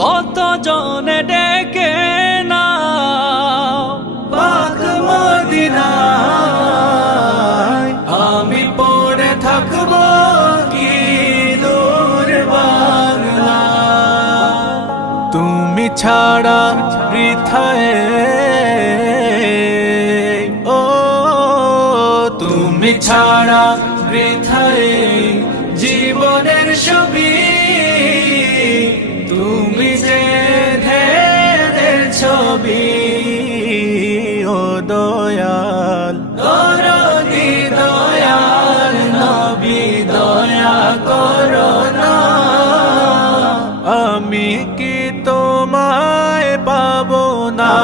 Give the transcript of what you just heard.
কত জনে ডেকে না পাক মদিনায়, আমি পড়ে থাকবো কি দূর বাংলা। তুমি ছাড়া বৃথায়, ও তুমি ছাড়া বৃথায় জীবনের ছবি, তুমি যে ঢের ছবি। ও দয়াল দরদি দয়াল নবী দয়া করো না, আমি কি তোমায় পাবো না।